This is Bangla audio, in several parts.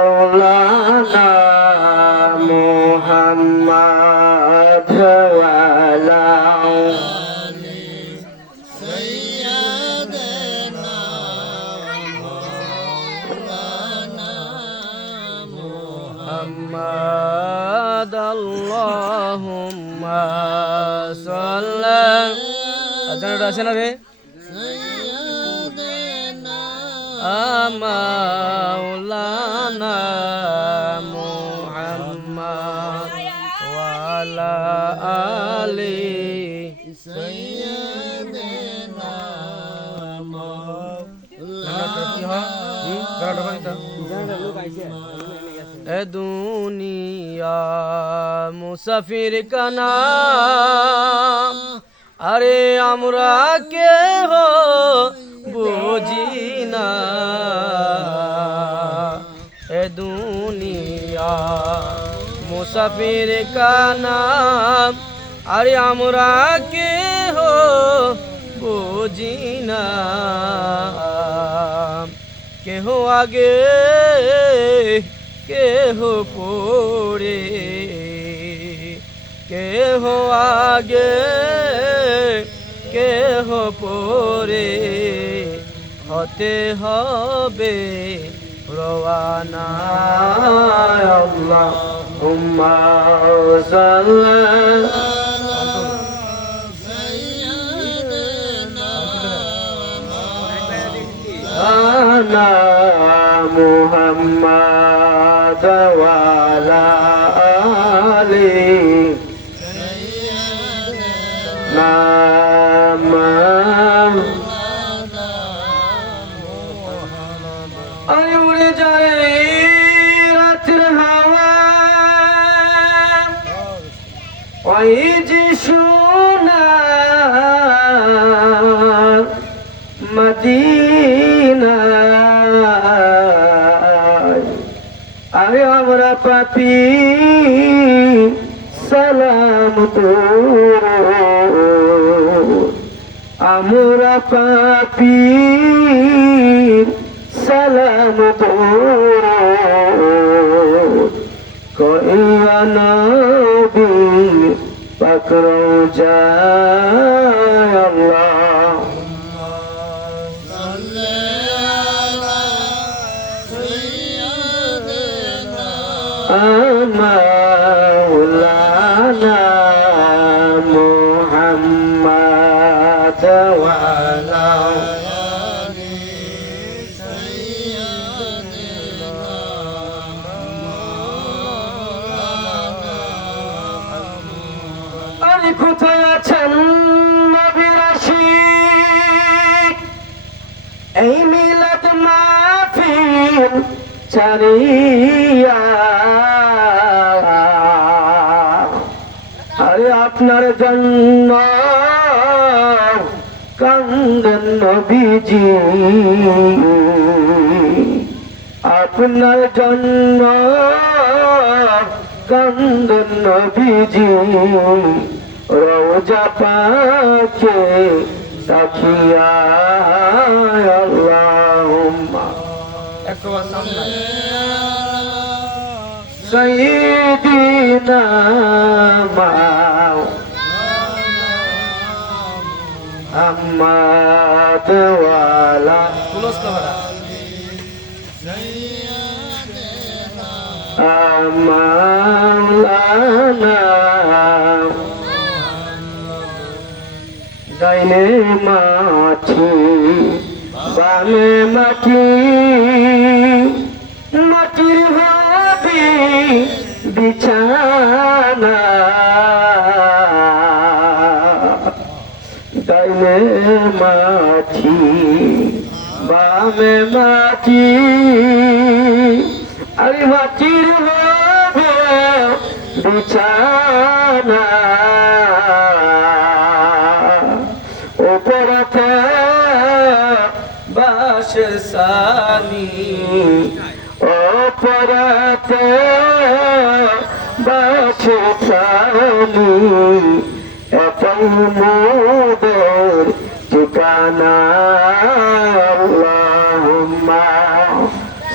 مولانا محمد وعلى محمد اللهم صل আজানটা আছে না রে مولانا محمد وعلى آله سيدنا এ দুনিয়া মুসাফির का नाम আরে আমরা কেহ বুঝি না এ দুনিয়া মুসাফির का नाम আরে আমরা কেহ বুঝি না কেহ আগে কেহ পড়ে কেহ আগে কেহ পরে হতে হবে রওয়ানা আল্লাহুম্মা সাল্লি আলা মুহাম্মাদ ওয়া আলা আলিহি আরে উড়ে যায় রাতের হাওয়া ওই যে সোনার মদিনা আরে আমরা পাপী সালাম তোর আমরা পাপী সালাম তোর কইয়া নবী পাক রওজায় আল্লাহ مولانا محمد وعلى আরে কোথায় আছেন নবীর আশিক এই মিলাদ মাহফিল চারিয়া আরে আপনার জন্য কান্দেন নবীজি আপনার জন্য কান্দেন নবীজি রওজা পাকে তাকিয়া আল্লাহুম্মা একবার সামনে সাইয়্যিদিনা মুহাম্মদ ওয়ালা পুলস করা মাওলানা ডাইনে মাটি বামে মাটি মাটির হবে বিছানা ডাইনে মাটি বামে মাটি আরে মাটির হবে বিছানা ওপরতে বাসসানি ওপরতে বাসসানি এটাই মোদের ঠিকানা আল্লাহুম্মা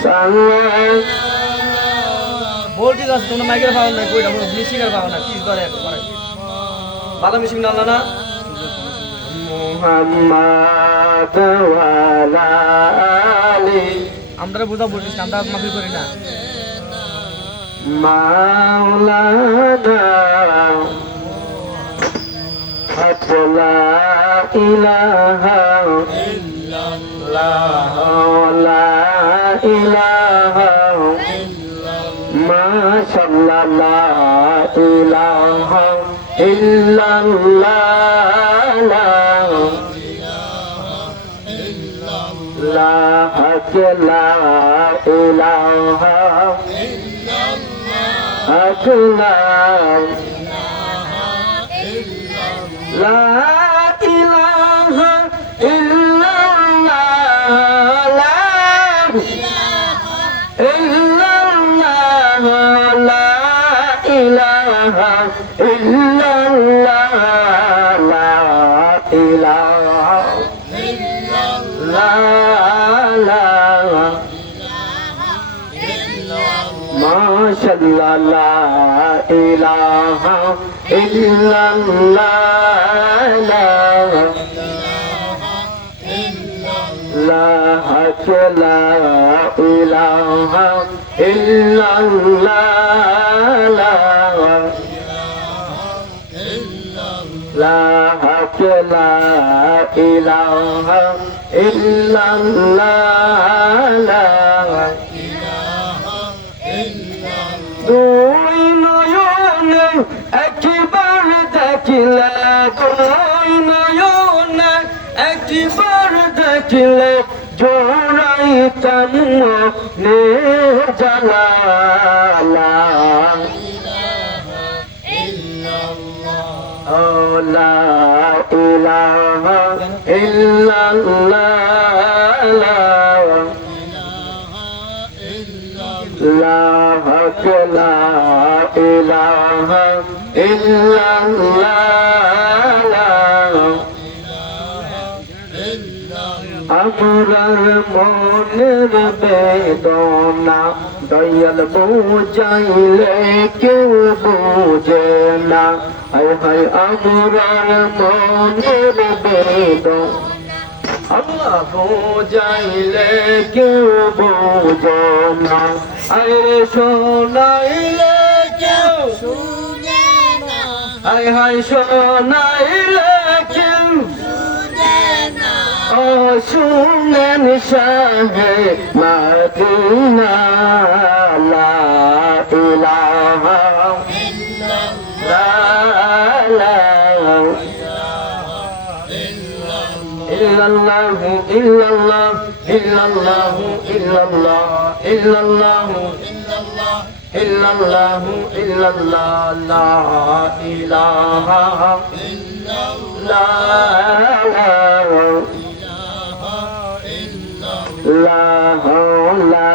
সাল্লাল্লাহু বল ঠিক আছে তোমরা মাইকের পাও না কইটা বল মিশিংয়ের পাও না কি করে করে বালা মিশিং না না মুহাম্মদ ওয়ালা আলি আমরা বুঝা বলিস আমরা মাফি করি না মাওলানা লা ইলাহা ইল্লাল্লাহ লা ইলাহা মাশাআল্লাহ লা ইলাহা ইল্লাল্লাহ লা ইলাহা আকবার লা ইলাহা ইল্লাল্লাহ লা ইল্লাল্লাহ লা ইলাহা ইল্লাল্লাহ লা ইলাহা ইল্লাল্লাহ মাশাআল্লাহ লা ইলাহা ইল্লাল্লাহ লা ইলাহা ইল্লাল্লাহ লা ইলাহা ইল্লাল্লাহ দুই নয়নে একবার দেখিলে দুই নয়নে একবার দেখিলে জোড়াইতাম নে জালা লা ইলাহা ইল্লাল্লাহ লা ইলাহা ইল্লাল্লাহ আমরার মনের বেদনা দয়াল বুঝাইলে কেউ বুঝে না হায় হায় আমরার মনের বেদনা আল্লাহ বুঝাইলে কেউ বুঝো না আরে শোনাইলে কেউ শুনে না হায় হায় শোনাইলে কেউ শুনে না ও শুনেন শাহে মদিনা লা ইলাহা ইল্লাল্লাহ illallah illallah illallah illallah illallah illallah illallah la ilaha illallah la la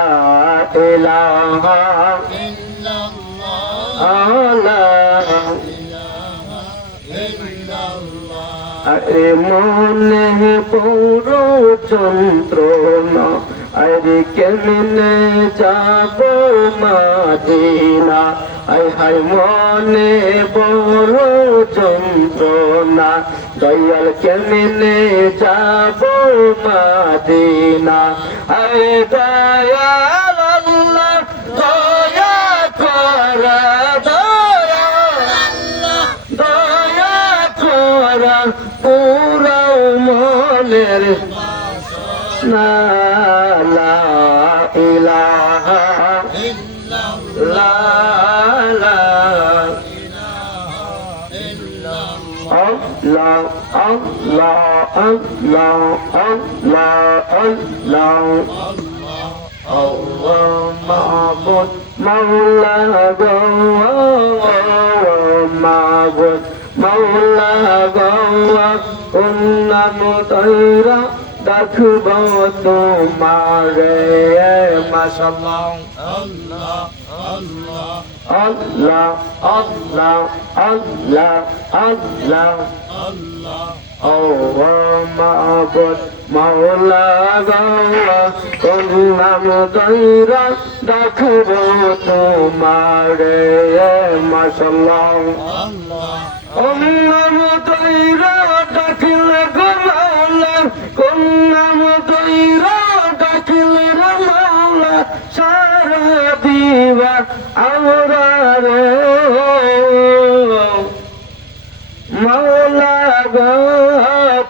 ilaha illallah আরে মনে পুরো যন্ত্রণা আরে কেমনে যাব মাদিনা আই হাই মনে বড় যন্ত্রণা দয়াল কেমনে যাব মাদিনা আরে দয়াল আল্লাহ দয়া করা পুরা মনের না লা ইলাহা ইল্লাল্লাহ আল্লাহ আল্লাহ আল্লাহ আল্লাহ আল্লাহ আল্লাহ মাবুদ মাওলা গো মাবুদ মাওলা গৌয়া উন্নাম তৈরা দেখব তোমারে মাশাআল্লাহ আল্লাহ আল্লাহ আল্লাহ আল্লাহ আল্লাহ আল্লাহ আল্লাহ ও মাবুদ মাওলা গো কোন নাম দইরা ডাকবো তোমারে মাশাআল্লাহ কোন নাম দইরা ডাকলে গো মাওলা কোন নাম দইরা ডাকলে রে মাওলা সারা দিবা আমরা রে মাওলা গো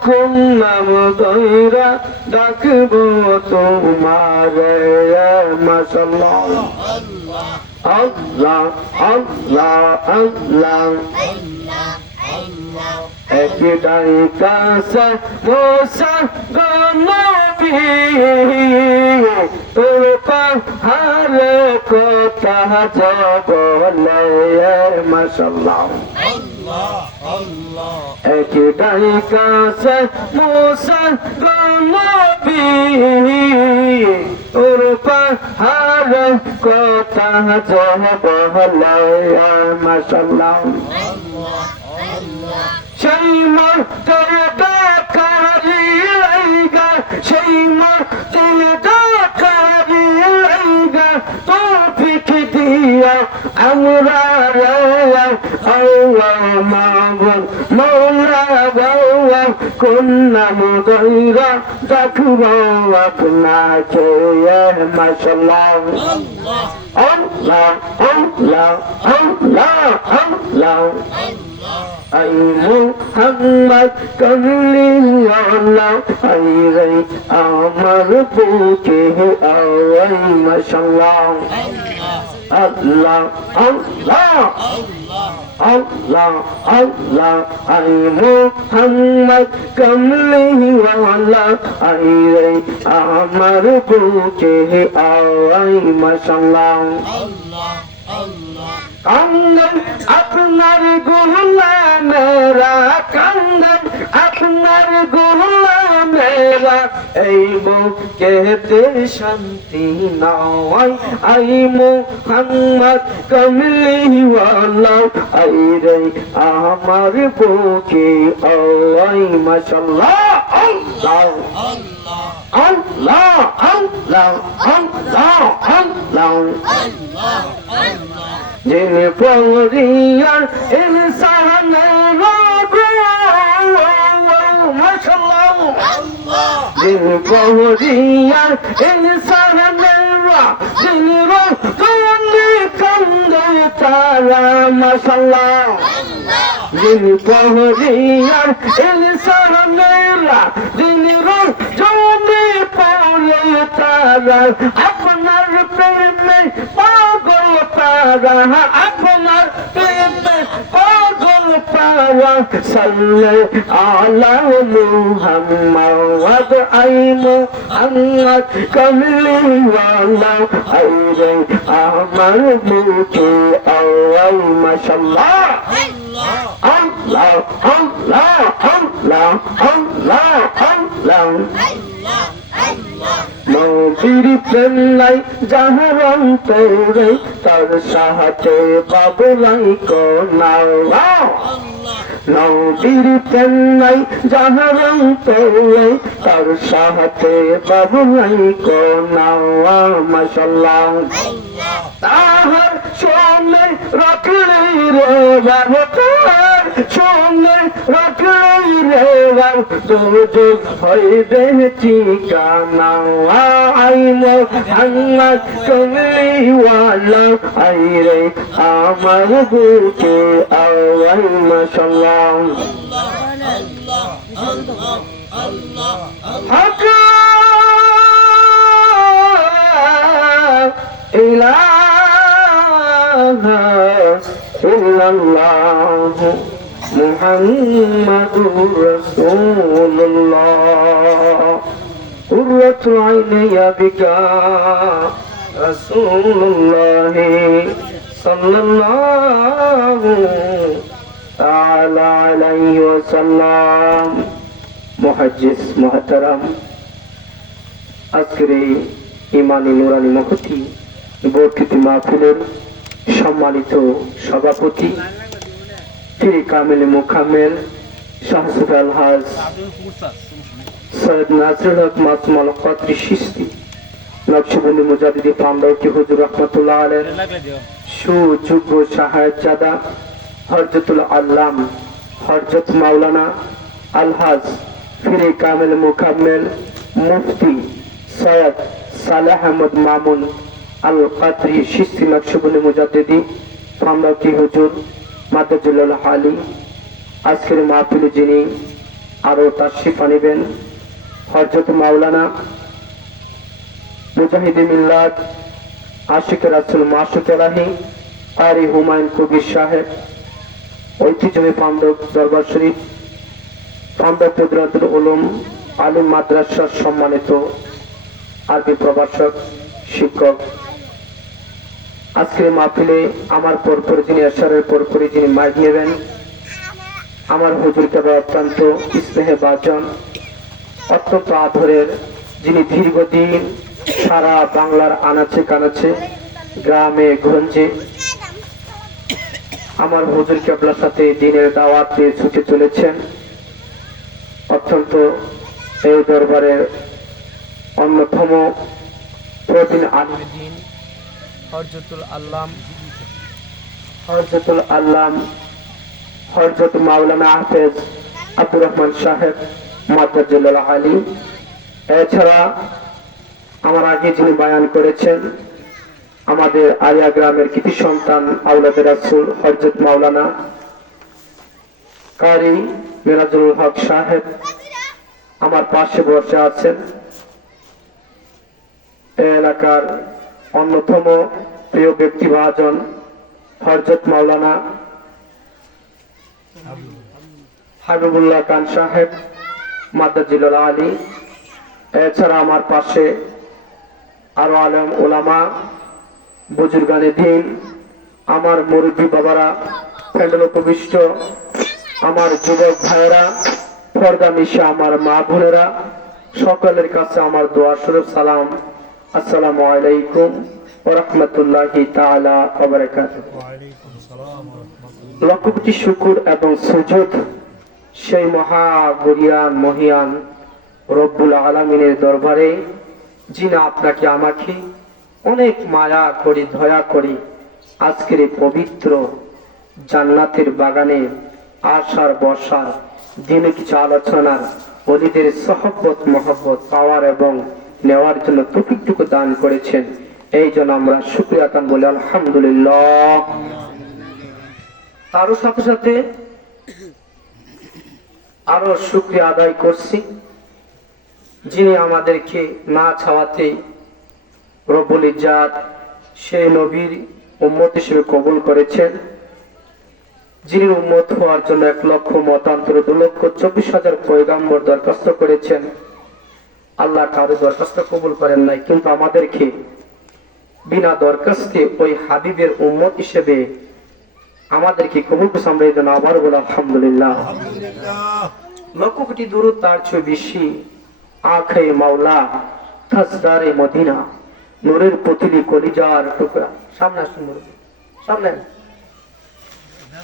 কোন নাম দইরা ডাকবো তোমারে মাশাআল্লাহ আল্লাহ আল্লাহ আল্লাহ একটাই কাছে মোসা গনবী তোর পাহাড়ে কথা জবলে মাশাআল্লাহ একটাই কাছে মোসা গনবী তোর পাহাড়ে কথা জবলে মাশাআল্লাহ সেই মতের ডাকারি লাইগা সেই মতের ডাকারি লাইগা তৌফিক দিয়া আমরা আল্লাহ মাবুদ মাওলা গো কোন নাম দইরা ডাকবো আপনাকে মাশাআল্লাহ আল্লাহ আল্লাহ আল্লাহ আল্লাহ আই মুহাম্মদ কামলিওয়ালা আই রে আমার বুকে আওয়াই মাশাআল্লাহ আল্লাহ আল্লাহ আল্লাহ আল্লাহ আই মুহাম্মদ কামলিওয়ালা আই রে আমার বুকে আওয়াই মাশাআল্লাহ কান্দন আপনার গোলামেরা কান্দন আপনার গোলামেরা এই বুকেতে শান্তি নাই আই মুহাম্মদ কামলিওয়ালা আই রে আমার বুকে আই মাশাআল্লাহ আল্লাহ আল্লাহ আল্লাহ আল্লাহ আল্লাহ যিনি পরিয়ার ইনসানের মাশাআল্লাহ যিনি পরিয়ার ইনসানের যিনি রোজনি কান্দে তারা মাশাআল্লাহ যিনি পরিয়ার ইনসানের যিনি রোজনি পড়ে তারা আপনার প্রেমে পাগল পারা আপনার প্রেমে পাগল পারা সাল্লে আলা মুহাম্মদ আই মুহাম্মদ কামলিওয়ালা আই রে আমার বুকে আওয়াই মাশাআল্লাহ আল্লাহ আল্লাহ আল্লাহ আল্লাহ আল্লাহ নবীর প্রেম নাই যাহার অন্তরে তার সাহায্যে বাবুলাই কোনাও নবীর প্রেম নাই যাহার অন্তরে তার সাহায্যে বাবুলাই কোনাও মাশাআল্লাহ তাহার সোনে রাখলে রে বাবু তাহার সোনে রাখলে রে বাবু দুর্যোগ হইবে ঠিকানা আই মুহাম্মদ কামলিওয়ালা আই রে আমার বুকে আওয়াই মাশাআল্লাহ হক ইলাহা ইল্লাল্লাহ মুহাম্মাদুর রাসূলুল্লাহ قرة عيني بك رسول الله صلى الله تعالى عليه وسلم محجز محترم আজকের ইমানি নুরানি মহতি বরকতি মাহফিলের সম্মানিত সভাপতি পীর কামেল মুকাম্মেল শাহসুফ আলহাজ সৈয়দ নাজরুল হক মাসুম আল কদরি চিশতি নকশবন্দি মুজাদ্দিদি পান্ডবটি হুজুর রহমতুল্লাহ আলাইহির সুযোগ্য সাহায্যদাতা হযরতুল আল্লাম হযরত মাওলানা আলহাজ ফিরে কামেল মুকাম্মেল মুফতি সৈয়দ সালেহ আহমদ মামুন আল কদরি চিশতি নকশবন্দি মুজাদ্দিদি পান্ডবটি হুজুর মাদাজুল আলী আজকের মাহফিলে যিনি আরো তাশরিফ আনিবেন হযরত মাওলানা মুজাহিদে মিল্লাত আশিক রাসূল মাসুক এলাহি কারি হুমায়ুন কবির সাহেব ঐতিহ্যবাহী পান্ডব দরবার শরীফ পান্ডব কুদরাতুল উলুম আলিম মাদ্রাসার সম্মানিত আরবি প্রভাষক শিক্ষক আজকের মাহফিলে আমার পরপর যিনি এশারের পরপরই যিনি মাইক নেবেন আমার হুজুর কেবল অত্যন্ত স্নেহে বাজন অত্যন্ত আদরের যিনি দীর্ঘদিন সারা বাংলার আনাচে কানাচে গ্রামে গঞ্জে আমার হুজুর কেবলার সাথে দিনের দাওয়াত দিয়ে ছুটে চলেছেন অত্যন্ত এই দরবারের অন্যতম প্রবীণ আলিম হযরতুল আল্লাম হযরত মাওলানা হাফেজ আব্দুর রহমান সাহেব মাদাজুল আলী এছাড়া আমার আগে যিনি বয়ান করেছেন আমাদের আরিয়া গ্রামের কৃতি সন্তান আওলাদে রাসূল হযরত মাওলানা কারি মিরাজুল হক সাহেব আমার পাশে বসে আছেন এই এলাকার অন্যতম প্রিয় ব্যক্তিভাজন হযরত মাওলানা হাবিবুল্লাহ খান সাহেব মাদাজুল আলী এছাড়া আমার পাশে আরো আলেম ওলামা বুজুর্গানে দিন আমার মুরব্বী বাবারা প্যান্ডেল উপবিষ্ট আমার যুবক ভাইয়েরা পর্দা মিশা আমার মা বোনেরা সকলের কাছে আমার দোয়া স্বরূপ সালাম আসসালামু আলাইকুম ওয়া রাহমাতুল্লাহি তাআলা ওয়া বারাকাতুহু লক্ষ কোটি শুকর এবং সুজুদ সেই মহা গরিয়ান মহিয়ান রব্বুল আলামিনের দরবারে যিনি আপনাকে আমাকে অনেক মায়া করে দয়া করে আজকের এই পবিত্র জান্নাতের বাগানে আসার বসার দিনে কিছু আলোচনার ওলিদের সহবত মহব্বত পাওয়ার এবং নেওয়ার জন্য তৌফিকটুকু দান করেছেন এই জন্য আমরা শুকরিয়া আদান বলি আলহামদুলিল্লাহ তারও সাথে সাথে আরো শুকরিয়া আদায় করছি যিনি আমাদেরকে না ছাওয়াতে রব্বুল ইজ্জাত সেই নবীর উম্মত হিসেবে কবুল করেছেন যিনি উম্মত হওয়ার জন্য 1 লক্ষ মতান্তর 2,24,000 পয়গাম্বর দরখাস্ত করেছেন আল্লাহ কারো দরখাস্ত কবুল করেন নাই কিন্তু আমাদেরকে বিনা দরখাস্তে ওই হাবিবের উম্মত হিসেবে আমাদেরকে কবুল করেছেন আমরা এই জন্য আবার বলি আলহামদুলিল্লাহ লক্ষ কোটি দরুদ তার চেয়ে বেশি আঁখে মাওলা তাজদারে মদিনা নূরের পতিলি কলিজার টুকরা সামনে আসুন সামনে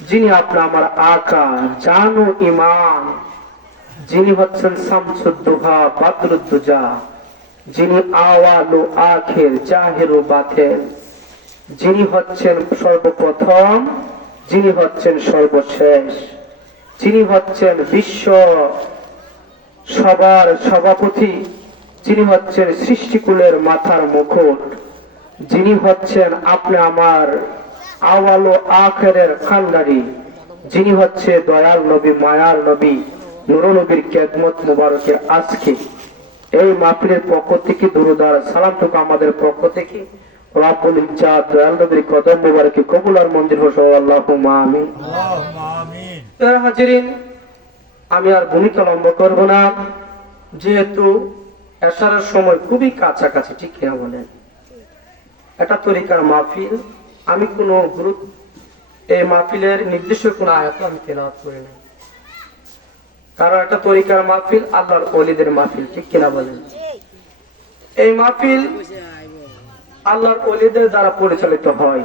যিনি আপনি আমার আকা জানো ইমান যিনি হচ্ছেন শামসুদ্দোহা বাদরুদ্দুজা যিনি আওয়ালু আখির জাহিরু বাতিন যিনি হচ্ছেন সর্বপ্রথম যিনি হচ্ছেন সর্বশেষ যিনি হচ্ছেন বিশ্ব সবার সভাপতি যিনি হচ্ছেন সৃষ্টিকুলের মাথার মুকুট যিনি হচ্ছেন আপনি আমার আওয়াল ও আখিরের খানদারি যিনি হচ্ছে দয়াল নবী মায়ার নবী নূর নবীর খেদমত মুবারকে আজকে এই মাহফিলের পক্ষ থেকে দরুদ আর সালামটুকু আমাদের পক্ষ থেকে রব্বুল ইজ্জাত দয়াল নবীর কদম মুবারকে কবুল আর মঞ্জুর হোক আল্লাহুম্মা আমিন আল্লাহুম্মা আমিন হাজিরিন আমি আর ভূমিকা লম্বা করব না যেহেতু এশারের সময় খুবই কাছাকাছি ঠিক কিনা বলেন এটা তরিকার মাহফিল আমি কোনো গ্রুপ এই মাহফিলের নির্দিষ্ট কোনো আয়াত আমি তেলাওয়াত করি না কারণ এটা তরিকার মাহফিল আল্লাহর ওলিদের মাহফিল ঠিক কিনা বলেন এই মাহফিল আল্লাহর ওলিদের দ্বারা পরিচালিত হয়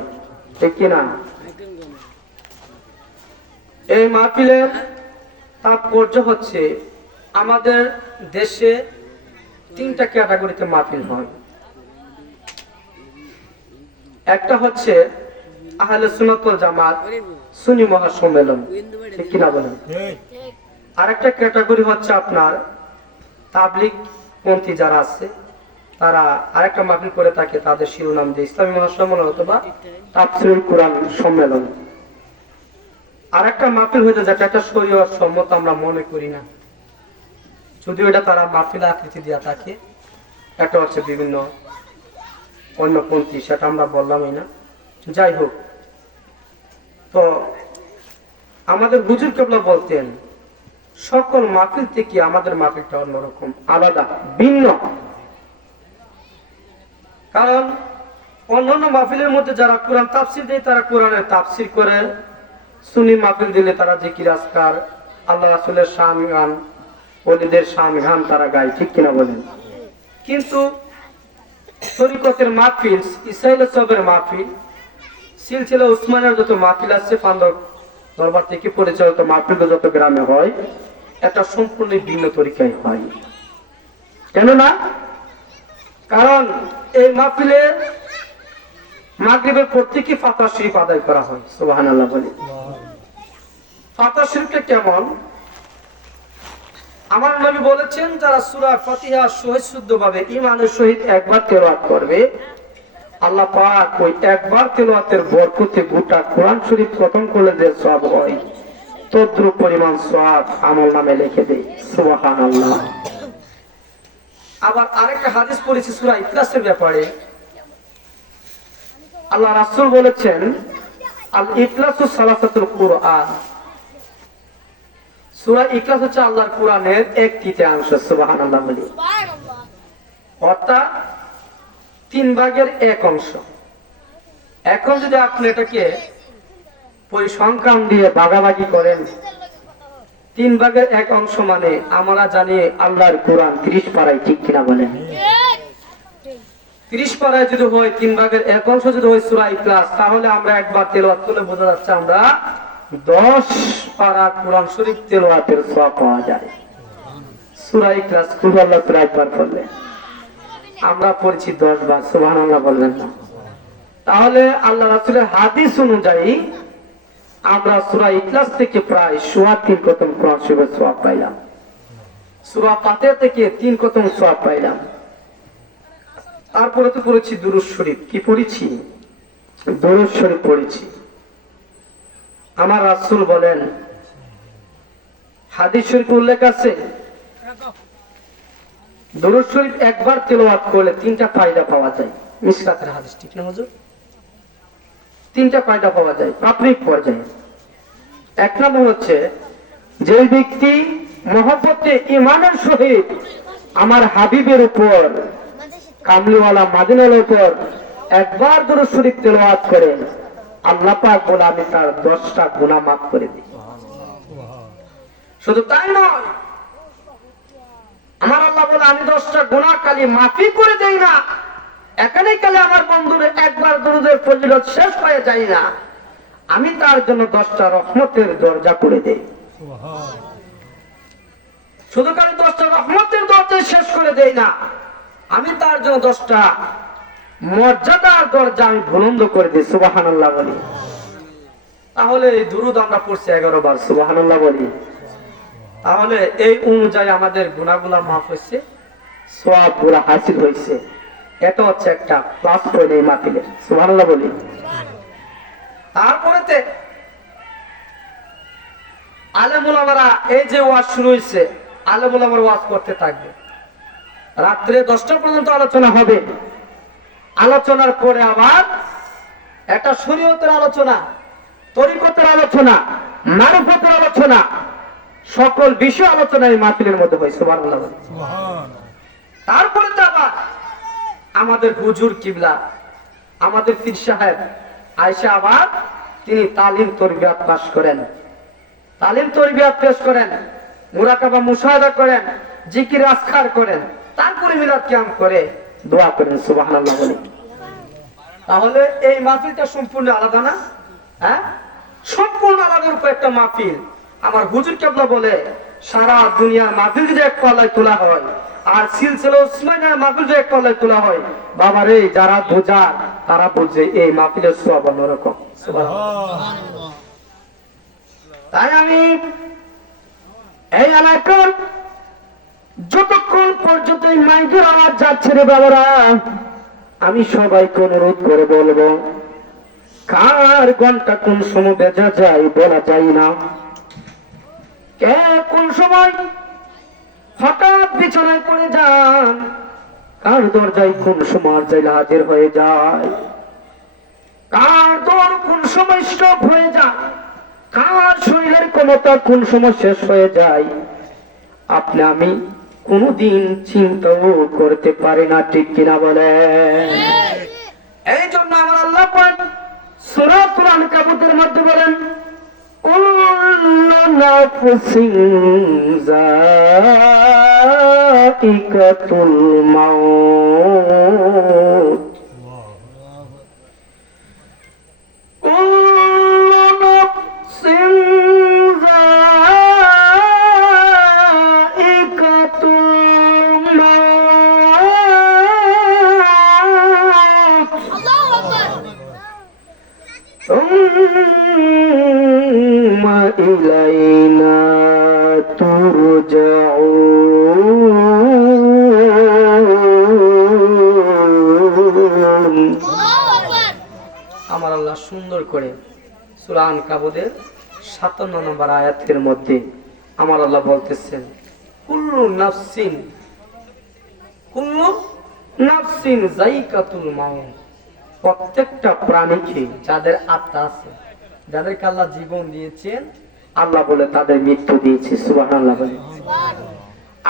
ঠিক কিনা এই মাহফিলের তাৎপর্য হচ্ছে আমাদের দেশে 3টা ক্যাটাগরিতে মাহফিল হয়। একটা হচ্ছে আহলে সুন্নাত ওয়াল জামাত সুন্নি মহাসম্মেলন, ঠিক কিনা বলেন? আরেকটা ক্যাটাগরি হচ্ছে আপনার তাবলিগ পন্থী যারা আছে, তারা আরেকটা মাহফিল করে থাকে, তাদের শিরোনাম দিয়ে ইসলামী মহাসম্মেলন অথবা তাফসীরুল কুরআন সম্মেলন। আরেকটা মাহফিল হইতে যেটা একটা শরীয়ত সম্মত আমরা মনে করি না, যদিও এটা তারা মাহফিল আকৃতি দেওয়া থাকে, একটা হচ্ছে বিভিন্ন অন্য পন্থী, সেটা আমরা বললামই না। যাই হোক, তো আমাদের হুজুর কেবলা বলতেন সকল মাহফিল থেকে আমাদের মাহফিলটা অন্যরকম, আলাদা, ভিন্ন। কারণ অন্যান্য মাহফিলের মধ্যে যারা কোরআন তাফসীর দেয় তারা কোরআনের তাফসীর করে, সুন্নি মাহফিল দিলে তারা জিকির আজকার, আল্লাহ রাসূলের শান গান, ওলিদের শান গান তারা গায়, ঠিক কিনা বলেন? কিন্তু তরিকতের মাহফিল, ইসাইলে সবের মাহফিল, সিলসিলা উসমানের যত মাহফিল আছে, পান্দক দরবার থেকে পরিচালিত মাহফিল যত গ্রামে হয়, এটা সম্পূর্ণ ভিন্ন তরিকায় হয়। কেননা কারণ এই মাহফিলে মাগরিবের পর থেকে ফাতিহা শরীফ আদায় করা হয়। সুবহানাল্লাহ বলি। ফাতিহা শরীফটা কেমন? আমার নবী বলেছেন যারা সূরা ফাতিহা সহিত শুদ্ধভাবে ঈমানের সহিত একবার তেলাওয়াত করবে, আল্লাহ পাক ওই একবার তেলাওয়াতের বরকতে গোটা কোরআন শরীফ খতম করলে যে সওয়াব হয় তদ্রূপ পরিমাণ সওয়াব আমলনামে লিখে দেয়। সুবহানাল্লাহ। আবার আরেকটা হাদিস পড়েছি সূরা ইখলাসের ব্যাপারে, আল্লাহ রাসূল বলেছেন আল ইখলাসু সালাসাতুল কুরআন। সূরা ইখলাস হচ্ছে আল্লাহর কোরআনের 1/3 সুবহানাল্লাহ বলি। অর্থাৎ 3/1 এখন যদি আপনি এটাকে পরিসংখ্যান দিয়ে ভাগাভাগি করেন, 3/1 মানে আমরা জানি আল্লাহর কোরআন 30 পারায়, ঠিক কিনা বলেন? 30 পারায় যদি হয় 3/1 যদি হয় সূরা ইখলাস, তাহলে আমরা একবার তেলাওয়াত করলে বোঝা যাচ্ছে আমরা 10 পারা কোরআন শরীফ তেলাওয়াতের সওয়াব পাওয়া যায়। সূরা ইখলাস খুব আল্লাহ সূরা একবার পড়লে আমরা পড়ছি 10 বার, সুবহানাল্লাহ বললেন না? তাহলে আল্লাহ রাসূলের হাদিস অনুযায়ী আমরা সূরা ইখলাস থেকে প্রায় 3 খতম কোরআন শরীফের সওয়াব পাইলাম, সূরা ফাতিহা থেকে 3 খতম সওয়াব পাইলাম। তারপরে তো পড়েছি দুরূদ শরীফ। কি পড়েছি? দুরূদ শরীফ পড়েছি। আমার রাসূল বলেন, হাদিস শরীফ উল্লেখ আছে, দুরূদ শরীফ একবার তেলাওয়াত করলে 3টা ফায়দা পাওয়া যায়। মিশকাতের হাদিস, ঠিক না হুজুর? 3টা ফায়দা পাওয়া যায় প্রাথমিক পর্যায়ে। 1 নম্বর হচ্ছে যে ব্যক্তি মহব্বতে ঈমানের সহিত আমার হাবিবের উপর, কামলিওয়ালা মাদিনার উপর একবার দুরূদ শরীফ তেলাওয়াত করে, আল্লাহ পাক বলে আমি তার 10টা গুনাহ মাফ করে দিই। শুধু তাই নয়, আমার আল্লাহ বলে আমি 10টা গুনাহ খালি মাফই করে দেই না, এখানেই খালি আমার বন্ধুর একবার দুরূদের ফজিলত শেষ হয়ে যায় না, আমি তার জন্য 10টা রহমতের দরজা করে দেই। শুধু খালি 10টা রহমতের দরজা শেষ করে দেই না, আমি তার জন্য 10টা মর্যাদার দরজা আমি বুলন্দ করে দিই। সুবহানাল্লাহ বলি। তাহলে এই দুরূদ আমরা পড়ছি 11 বার, সুবহানাল্লাহ বলি। তাহলে এই অনুযায়ী আমাদের গুনাহগুলো মাফ হয়েছে, সওয়াবগুলো হাসিল হয়েছে। এটা হচ্ছে একটা প্লাস পয়েন্ট এই মাহফিলের, সুবহানাল্লাহ বলি। তারপরেতে আলেম ওলামারা, এই যে ওয়াজ শুরু হয়েছে, আলেম ওলামারা ওয়াজ করতে থাকবে, রাত্রে 10টা পর্যন্ত আলোচনা হবে। আলোচনার পরে আবার একটা শরীয়তের আলোচনা, তরিকতের আলোচনা, মারফতের আলোচনা, সকল বিষয় আলোচনা এই মাহফিলের মধ্যে হয়। সুবহানাল্লাহ। তারপরে তো আবার আমাদের হুজুর কিবলা, আমাদের পীর সাহেব আয়েশা আবার তিনি তালিম তরবিয়াত পাশ করেন, তালিম তরবিয়াত পেশ করেন, মুরাকাবা মুশাহাদা করেন, জিকির আজকার করেন, তারপরে মিলাদ কিয়াম করে দোয়া করেন। সুবহানাল্লাহ বলি। তাহলে এই মাহফিলটা সম্পূর্ণ আলাদা না? হ্যাঁ, সম্পূর্ণ আলাদা রূপে একটা মাহফিল। আমার হুজুর কেবলা বলে সারা দুনিয়ার মাহফিল যদি এক পাল্লায় তোলা হয় আর সিলসিলা উসমানিয়ার মাহফিল যদি এক পাল্লায় তোলা হয়, বাবা রে যারা বোঝার তারা বুঝে এই মাহফিলের সওয়াব অন্যরকম। সুবহানাল্লাহ। তাই আমি এই এলাকার যতক্ষণ পর্যন্ত এই মাইকের আওয়াজ যাচ্ছে রে বাবারা, আমি সবাইকে অনুরোধ করে বলবো, কার ঘন্টা কোন সময় বেজা যায় বলা যায় না। কে কোন সময় হঠাৎ বিছানায় পড়ে যান, কার দরজায় কোন সময় যাইলে হাজির হয়ে যায়, কার দর কোন সময় স্টপ হয়ে যায়, কার শরীরের ক্ষমতা কোন সময় শেষ হয়ে যায়, আপনি আমি কোনদিন চিন্তাও করতে পারি না, ঠিক কিনা বলেন? এই জন্য আমার আল্লাহ পাক সূরা কুরআন কাবুতের মধ্যে বলেন, কুল্লু নাফসিন যায়িকাতুল মাউত, কুল্লু নাফসিন যায়িকাতুল মাউত ثم إلينا ترجعون। আমার আল্লাহ সুন্দর করে সূরা আনকাবুতের 57 নম্বর আয়াতের মধ্যে আমার আল্লাহ বলতেছেন, কুল্লু নাফসিন যায়িকাতুল মাউত, প্রত্যেকটা প্রাণীকে যাদের আত্মা আছে, যাদেরকে আল্লাহ জীবন দিয়েছেন, আল্লাহ বলে তাদের মৃত্যু দিয়েছে। সুবহানাল্লাহ বলেন।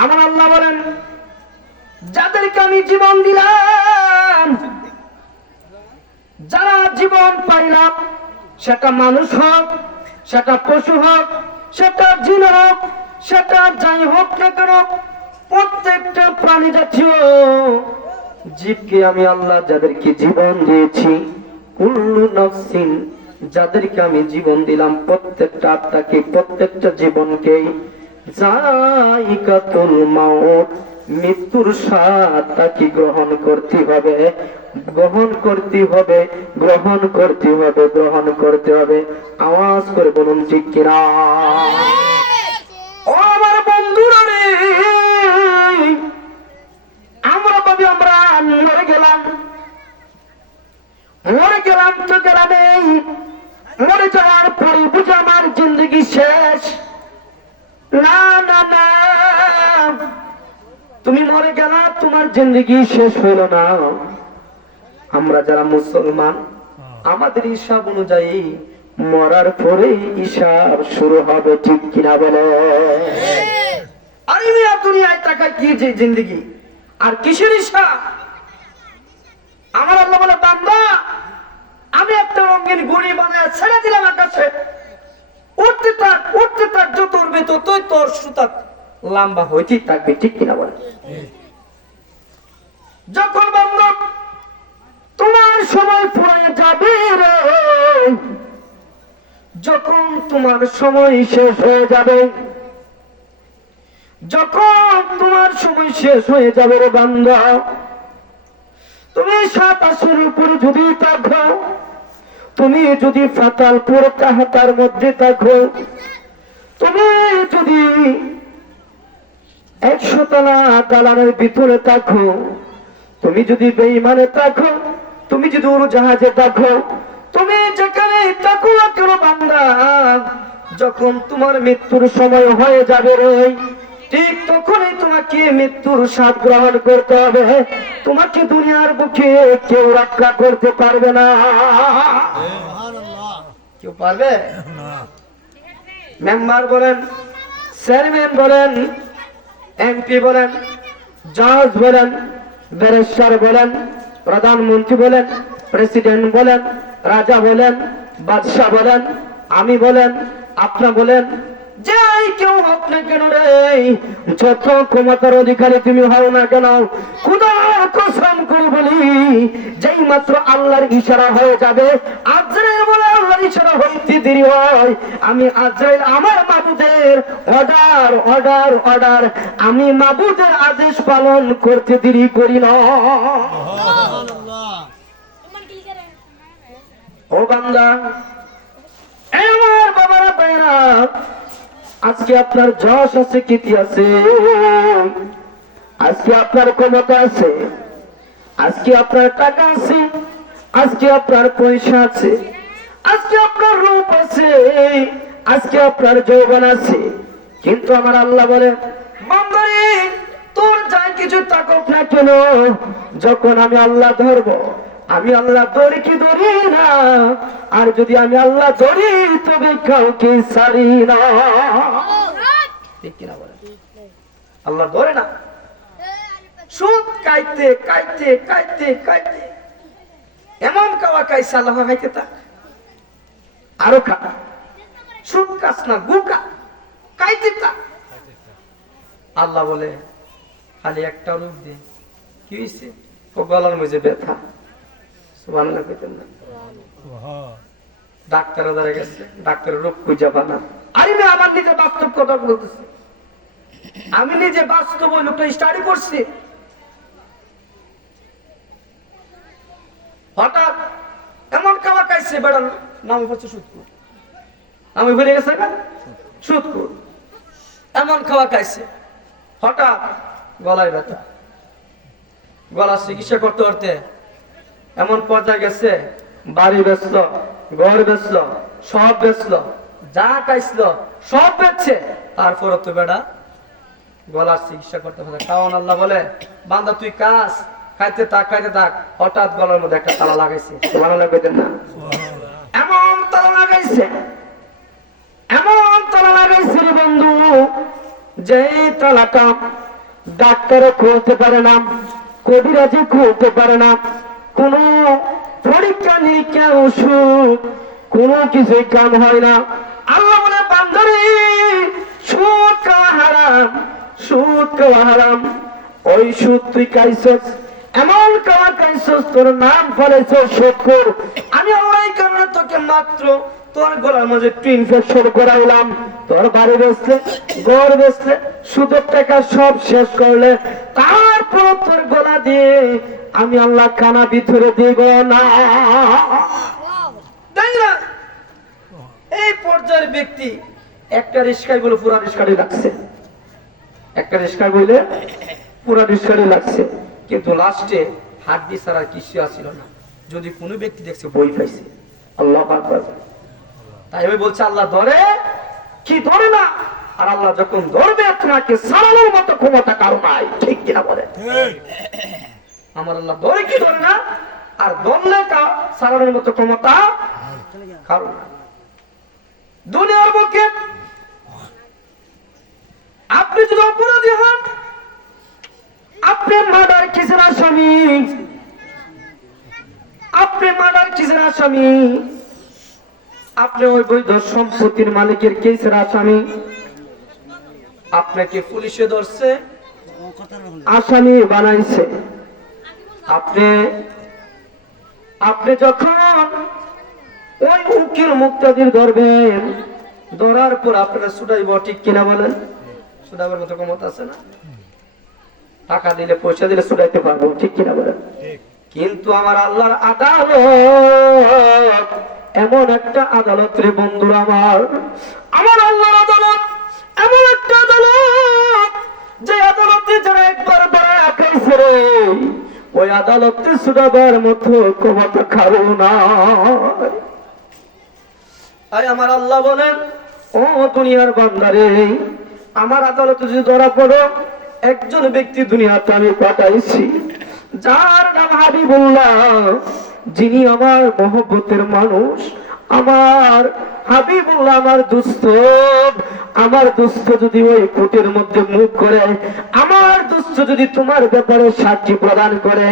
আমার আল্লাহ বলেন, যাদেরকে আমি জীবন দিলাম, যারা জীবন পাইলাম, সেটা মানুষ হোক, সেটা পশু হোক, সেটা জিন হোক, সেটা যাই হোক না কেন, প্রত্যেকটা প্রাণী জাতীয় জীবকে আমি আল্লাহ যাদেরকে জীবন দিয়েছি, কুল্লু নাফসিন, যাদেরকে আমি জীবন দিলাম, প্রত্যেকটা আত্মাকে, প্রত্যেকটা জীবনকে, যায়িকাতুল মাউত, মৃত্যুর স্বাদ তাকে গ্রহণ করতে হবে, গ্রহণ করতে হবে, গ্রহণ করতে হবে, গ্রহণ করতে হবে। আওয়াজ করে বলুন ঠিক কিনা? ও আমার বন্ধুরা রে, আমরা ভাবি আমরা মরে গেলাম, মরে গেলাম তো গেলামে, মরে যাওয়ার পরে বুঝে আমার জিন্দগি শেষ। না না না, তুমি মরে গেলা, তোমার জিন্দগি শেষ হইল না। আমরা যারা মুসলমান, আমাদের হিসাব অনুযায়ী মরার পরে হিসাব শুরু হবে, ঠিক কিনা বলে? আরে মিয়া, দুনিয়ায় টাকায় কি যে জিন্দগি, আর কিসের হিসাব? আমার আল্লাহ বলে, বান্দা আমি একটা রঙিন গুড়ি বানায় ছেড়ে দিলাম আকাশে, উঠতে থাক, উঠতে থাক, যত উঠবে ততই তোর সুতা লম্বা হইতেই থাকবে, ঠিক কিনা বলে? যখন বান্দা তোমার সময় ফুরিয়ে যাবে রে, যখন তোমার সময় শেষ হয়ে যাবে, যখন তোমার সময় শেষ হয়ে যাবে রে বান্দা, তুমি 7 আসরের উপরে যদি থাকো, তুমি যদি ফাতালপুর কাহাতার মধ্যে থাকো, তুমি যদি 100 তলা দালানের ভিতরে থাকো, তুমি যদি বেঈমানে থাকো, তুমি যদি উড়োজাহাজে থাকো, তুমি যেখানে থাকো না কেন বান্দা, যখন তোমার মৃত্যুর সময় হয়ে যাবে রে, ঠিক তখনই তোমাকে মৃত্যুর স্বাদ গ্রহণ করতে হবে। তোমাকে দুনিয়ার বুকে কেউ রক্ষা করতে পারবে না। কেউ পারবে? মেম্বার বলেন, চেয়ারম্যান বলেন, এমপি বলেন, জজ বলেন, ব্যারিস্টার বলেন, প্রধানমন্ত্রী বলেন, প্রেসিডেন্ট বলেন, রাজা বলেন, বাদশাহ বলেন, আমি বলেন, আপনি বলেন, যাই কেউ হোক না কেন রে, যত ক্ষমতার অধিকারী তুমি হও না কেন, খোদার কসম করে বলি, যেই মাত্র আল্লাহর ইশারা হয়ে যাবে, আজরাইল বলে আল্লাহর ইশারা হইতে দেরি হয়, আমি আজরাইল আমার মাবুদের অর্ডার অর্ডার অর্ডার, আমি মাবুদের আদেশ পালন করতে দেরি করি না। ও বান্দা, এই আমার বাবারা ভাইরা, আজকে আপনার যশ আছে, কীর্তি আছে, আজকে আপনার ক্ষমতা আছে, আজকে আপনার টাকা আছে, আজকে আপনার পয়সা আছে, আজকে আপনার রূপ আছে, আজকে আপনার যৌবন আছে, কিন্তু আমার আল্লাহ বলে, বান্দারে তোর যা কিছু থাকুক না কেন, যখন আমি আল্লাহ ধরবো, আমি আল্লাহ ধরি কি ধরি না, আর যদি আমি আল্লাহ ধরি তবে কাউকে ছাড়ি না। ঠিক কিনা বলে? আল্লাহ ধরে না, সুদ কাইতে কাইতে কাইতে কাইতে এমন খাওয়া খাইছে আল্লাহ খাইতে থাক, আরো খা, সুদ কাস না, গুকা খাইতে থাক। আল্লাহ বলে খালি একটা রূপ দে, কি হয়েছে? ও গলার মধ্যে ব্যথা। সুবহানাল্লাহ কইতেন না? ডাক্তার ধরে গেছে, ডাক্তারের রোগ খুঁজে পানা। আরে না, আমার নিজে বাস্তব কথা বলতেছি, আমি নিজে বাস্তব ওই লোকটা স্টাডি করছি। হঠাৎ এমন খাবার খাইছে, বেড়ার নাম হচ্ছে সুদকুর, আমি ভুলে গেছে না, সুদকুর। এমন খাওয়া খাইছে, হঠাৎ গলায় ব্যথা, গলার চিকিৎসা করতে করতে এমন পর্যায়ে গেছে, বাড়ি বেচল, ঘর বেচল, সব বেচল, যা খাইছিল সব বেচছে, তারপরে তো বেড়া গলার চিকিৎসা করতে হবে। কারণ আল্লাহ বলে, বান্দা তুই কাজ খাইতে থাক, খাইতে থাক। হঠাৎ গলার মধ্যে একটা তালা লাগাইছে, সুবহানাল্লাহ কইতেন না? এমন তালা লাগাইছে, এমন তালা লাগাইছে রে বন্ধু, যে তালাটা ডাক্তারও খুলতে পারে না, কবিরাজি খুলতে পারে না, কোন পরীক্ষা নিরীক্ষা ওষুধ কোনো কিছুই কাম হয় না। আল্লাহ বলে, বান্দারে সুদ খাওয়া হারাম, সুদ খাওয়া হারাম। ওই সুদ তুই খাইছস, এমন খাওয়া খাইছস, তোর নাম ফলেছস সুদখোর। আমি আল্লাহ এই কারণে তোকে মাত্র তোর গলার মাঝে একটু ইনফেকশন করাইলাম, তোর বাড়ি বেচলে, ঘর বেচলে, সুদের টাকা সব শেষ করলে, তারপর তোর গলা দিয়ে আমি আল্লাহ কানা ভিতরে দিব না। তাই না? এই পর্যায়ের ব্যক্তি একটা রিস্কায় বলে পুরা রিস্কারি লাগছে, একটা রিস্কায় বলে পুরা রিস্কারি লাগছে, কিন্তু লাস্টে হাড্ডি ছাড়া কিছু আসছিল না। যদি কোনো ব্যক্তি দেখছে বই পাইছে, আল্লাহ আকবার। তাই আমি বলছি, আল্লাহ ধরে কি ধরে না, আর আল্লাহ যখন ধরবে আপনাকে সারানোর মতো ক্ষমতা কারো নাই। ঠিক কিনা বলে? আমার আল্লাহ ধরে কি ধরে না, আর ধরলে সারানোর মতো ক্ষমতা কারো না। দুনিয়ার বুকে আপনি যদি অপরাধী হন, আপনি মার্ডার কেসের আসামি, আপনি মার্ডার কেসের আসামি, আপনি ওই বৈধ সম্পত্তির মালিকের কেসের আসামি, আপনাকে পুলিশে ধরছে, আসামি বানাইছে। আপনি যখন ওই উকিল মুক্তাদির ধরবেন, ধরার পর আপনারা ছুটাইব, ঠিক কিনা বলেন? ছুটাবার মতো ক্ষমতা আছে না? টাকা দিলে, পয়সা দিলে ছুটাইতে পারবো, ঠিক কিনা বলেন? কিন্তু আমার আল্লাহর আদালত এমন একটা আদালত রে বন্ধুরা, আমার আল্লাহর আদালত এমন একটা আদালত, যে আদালতে যারা একবার ধরা খাইছে রে, ওই আদালতে ছুটাবার মতো ক্ষমতা কারো না। তাই আমার আল্লাহ বলেন, ও দুনিয়ার বান্দারে, আমার আদালতে যদি ধরা পড়ো, একজন ব্যক্তি দুনিয়াতে আমি পাঠাইছি, যার নাম হাবিবুল্লাহ, যিনি আমার মহব্বতের মানুষ, আমার হাবিবুল্লাহ, আমার দুস্থ, আমার দুস্থ যদি ওই কোর্টের মধ্যে মুখ করে, আমার দুস্থ যদি তোমার ব্যাপারে সাক্ষী প্রদান করে,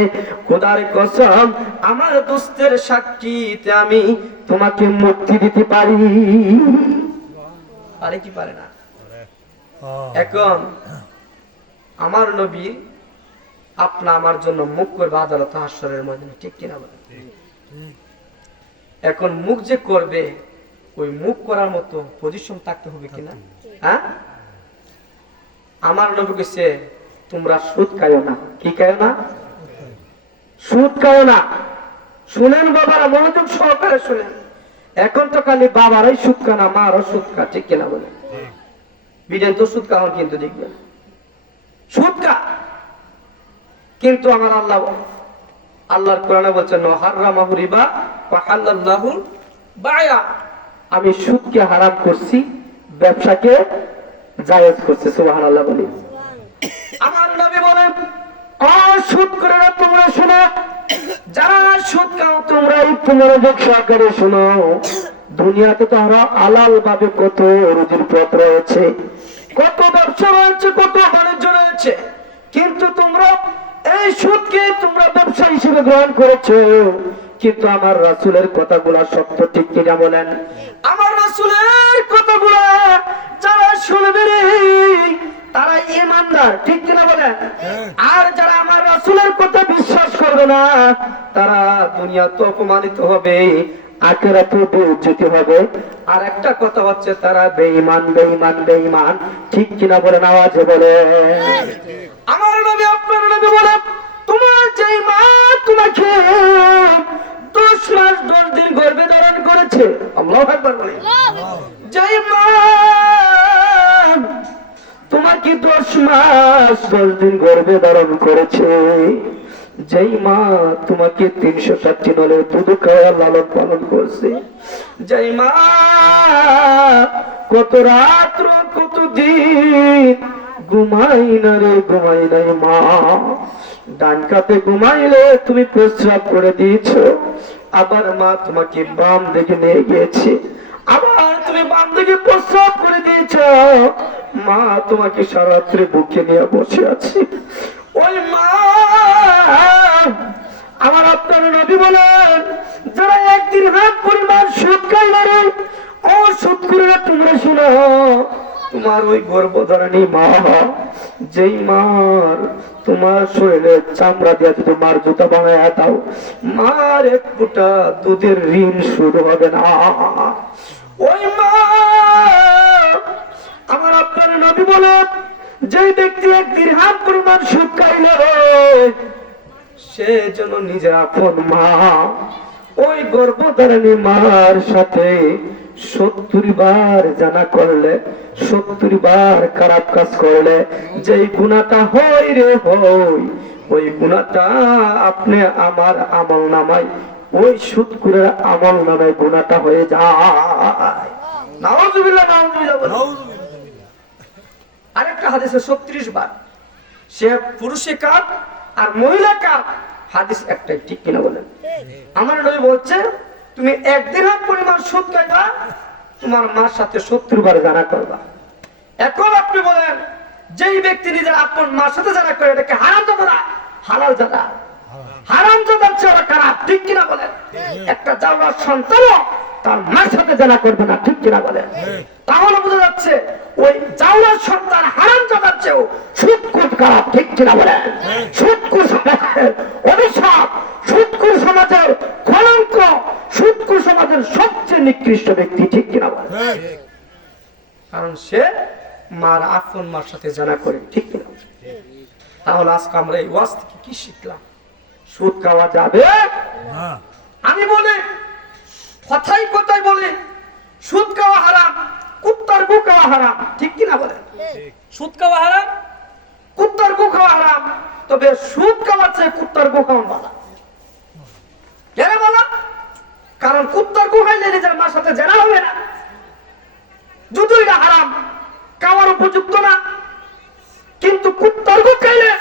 খোদার কসম, আমার দুস্থের সাক্ষীতে আমি তোমাকে মুক্তি দিতে পারি। পারে কি পারে না? এখন আমার নবী আপনা আমার জন্য মুখ করবে আদালত হাসরের ময়দানে, ঠিক কিনা বলেন? এখন মুখ যে করবে ওই মুখ করার মতো পজিশন থাকতে হবে কিনা? হ্যাঁ, আমার নবী কইছে তোমরা সুদ খাইও না। কি খাইও না? সুদ খাইও না। শুনেন বাবারা, মনোযোগ সহকারে শুনেন। এখন তো খালি বাবারাই সুদ খা না, মারও সুদ খা, ঠিক কিনা বলে? বিদেন তো সুদ খাওয়ার কিন্তু দেখবেন সুদ খা, কিন্তু আমার আল্লাহর কোরআনে বলছেন হারামাহু রিবা ওয়া হালাল্লাহু বায়া, আমি সুদকে হারাম করছি, ব্যবসাকে জায়েজ করছি। সুবহানাল্লাহ বলি। আমার নবী বলেন, ও সুদ করে তোমরা শোনো, যারা সুদ খাও তোমরা একটু মনোযোগ সহকারে শোনো। দুনিয়াতে তো আমরা হালাল ভাবে কত রুজির পথ রয়েছে, কত ব্যবসা রয়েছে, কত বাণিজ্য রয়েছে, কিন্তু তোমরা এই সুদকে তোমরা ব্যবসা হিসেবে গ্রহণ করেছো। কিন্তু আমার রাসূলের কথাগুলা সত্য, ঠিক কিনা বলেন? আমার রাসূলের কথাগুলা যারা শুনবে রে তারা ঈমানদার, ঠিক কিনা বলেন? আর যারা আমার রাসূলের কথা বিশ্বাস করবে না তারা দুনিয়াতে অপমানিত হবে, আখিরাতে বেইজ্জতি হবে। আর একটা কথা হচ্ছে তারা বেঈমান, বেঈমান, বেঈমান, ঠিক কিনা বলেন? আওয়াজে বলে। আমার নবী, আপনার নবী বলে, তোমার যেই মা তোমাকে 10 মাস 10 দিন গর্ভে ধারণ করেছে, আল্লাহু আকবার বলে, যেই মা তোমাকে 10 মাস 10 দিন গর্ভে ধারণ করেছে, যেই মা তোমাকে 360 নলের দুধ খাওয়া লালন পালন করছে, যেই মা কত রাত্র কত দিন ঘুমাই না রে, ঘুমাই নাই মা, ডান কাতে ঘুমাইলে তুমি প্রস্রাব করে দিয়েছো, আবার মা তোমাকে বাম দিকে নিয়ে গিয়েছে, আবার তুমি বাম দিকে প্রস্রাব করে দিয়েছো, মা তোমাকে সারাত্রি বুকে নিয়ে বসে আছে, ওই মা আমার আপনার নবী বলেন, যারা একদিন হাত পরিমাণ সুদ খাইলে রে, ও সুদ করে তোমরা শোনো, তোমার ওই গর্ভধারণী মা, যেই মার তোমার শরীরে চামড়া দিয়ে যদি মার জুতা বানায় দাও, মার এক ফোঁটা দুধের ঋণ শুরু হবে না। ওই মা আমার আপনার নবী বলেন, যে ব্যক্তি একদিন হাত পরিমাণ সুদ খাইল সে যেন নিজের আপন মা, ওই গর্ভধারণী মার সাথে 70 বার জানা করলে, 70 বার খারাপ কাজ করলে যেই গুনাহটা হয় রে হয়, ওই গুনাহটা আপনি আমার আমল নামায়, ওই সুদখোরের আমল নামায় গুনাহটা হয়ে যায়। নাউযুবিল্লাহ, নাউযুবিল্লাহ। আরেকটা হাদিসে 36 বার, সে পুরুষে কাপ আর মহিলা কাপ, হাদিস একটাই, ঠিক কিনা বলেন? আমার নবী বলছে, তুমি একদিন হাত পরিমাণ সুদ খাইবা, তোমার মার সাথে 70 বার জানা করবা। এখন আপনি বলেন, যেই ব্যক্তি নিজের আপন মার সাথে জানা করে, এটাকে হারাম জানা, হালাল জানা? হারাম জানার চেয়ে খারাপ, ঠিক কিনা বলেন? একটা জাওয়ার সন্তানও তার মার সাথে জানা করবে না, ঠিক কিনা বলেন? তাহলে বোঝা যাচ্ছে ওই জাওয়ার সন্তান হারাম জানার চেয়েও সুদখোর খারাপ, ঠিক কিনা বলেন? সুদখোর সমাজের অভিশাপ, সুদখোর সমাজের কলঙ্ক, সুদখোর সমাজের সবচেয়ে নিকৃষ্ট ব্যক্তি, ঠিক কিনা বলেন? কারণ সে মার আপন মার সাথে জানা করে, ঠিক কিনা? তাহলে আজকে আমরা এই ওয়াজ থেকে কি শিখলাম? সুদ খাওয়া যাবে না। আমি বলি, কথাই কথাই বলি, সুদ খাওয়া হারাম, কুত্তার গু খাওয়া হারাম, ঠিক কিনা বলেন? সুদ খাওয়া হারাম, কুত্তার গু খাওয়া হারাম, তবে সুদ খাওয়ার চেয়ে কুত্তার গু খাওয়া ভালো। কেন বলা? কারণ কুত্তার গু খাইলে নিজের মার সাথে জেনা হবে না, যদিও এটা হারাম, খাওয়ার উপযুক্ত না, কিন্তু কুত্তার গু খাইলে